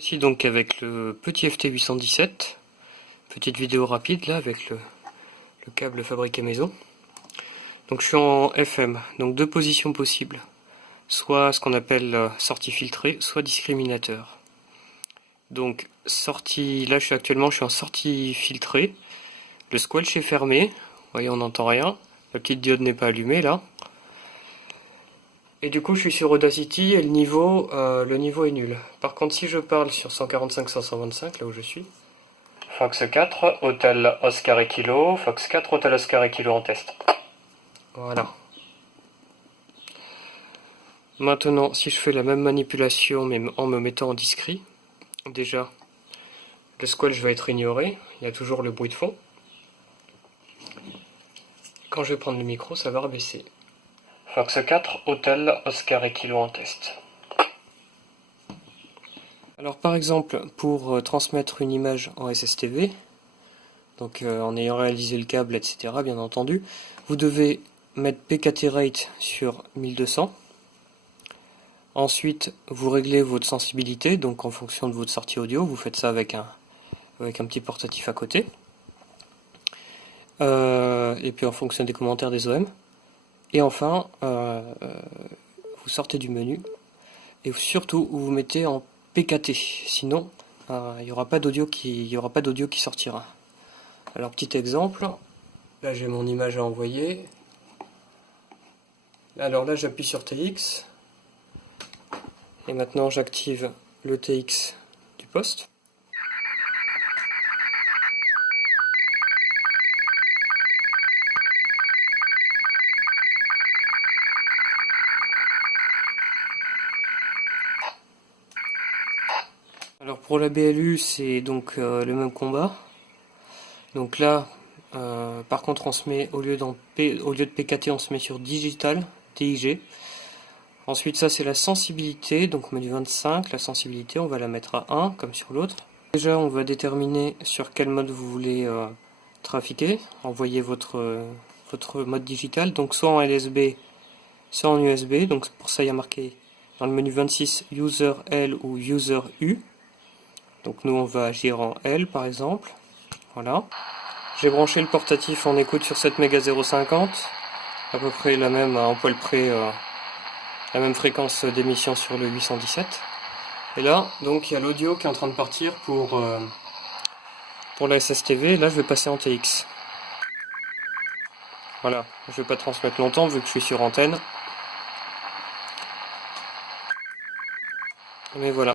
Ici donc avec le petit FT817, petite vidéo rapide là avec le câble fabriqué maison. Donc je suis en FM, donc deux positions possibles, soit ce qu'on appelle sortie filtrée, soit discriminateur. Donc sortie, là je suis en sortie filtrée, le squelch est fermé, vous voyez on n'entend rien, la petite diode n'est pas allumée là. Et du coup je suis sur Audacity et le niveau est nul. Par contre si je parle sur 145-525, là où je suis, Fox 4, Hôtel Oscar et Kilo, Fox 4, Hôtel Oscar et Kilo en test. Voilà. Maintenant, si je fais la même manipulation mais en me mettant en discret, déjà, le squelch va être ignoré, il y a toujours le bruit de fond. Quand je vais prendre le micro, ça va rebaisser. Fox 4, Hôtel Oscar et Kilo en test. Alors par exemple, pour transmettre une image en SSTV, donc en ayant réalisé le câble, etc., bien entendu, vous devez mettre PKT rate sur 1200. Ensuite, vous réglez votre sensibilité, donc en fonction de votre sortie audio, vous faites ça avec un petit portatif à côté. Et puis en fonction des commentaires des OM. Et enfin, vous sortez du menu et surtout vous mettez en PKT, sinon il n'y aura pas d'audio qui sortira. Alors petit exemple, là j'ai mon image à envoyer. Alors là j'appuie sur TX et maintenant j'active le TX du poste. Alors pour la BLU c'est donc le même combat. Donc là par contre on se met au lieu de PKT on se met sur digital, TIG. Ensuite ça c'est la sensibilité, donc on met du 25, la sensibilité on va la mettre à 1 comme sur l'autre. Déjà on va déterminer sur quel mode vous voulez trafiquer, envoyer votre mode digital, donc soit en LSB, soit en USB, donc pour ça il y a marqué dans le menu 26 User L ou User U. Donc nous on va agir en L par exemple, voilà. J'ai branché le portatif en écoute sur 7 méga 050, à peu près la même, à un poil près, la même fréquence d'émission sur le 817. Et là, donc il y a l'audio qui est en train de partir pour la SSTV, là je vais passer en TX. Voilà, je vais pas transmettre longtemps vu que je suis sur antenne. Mais voilà.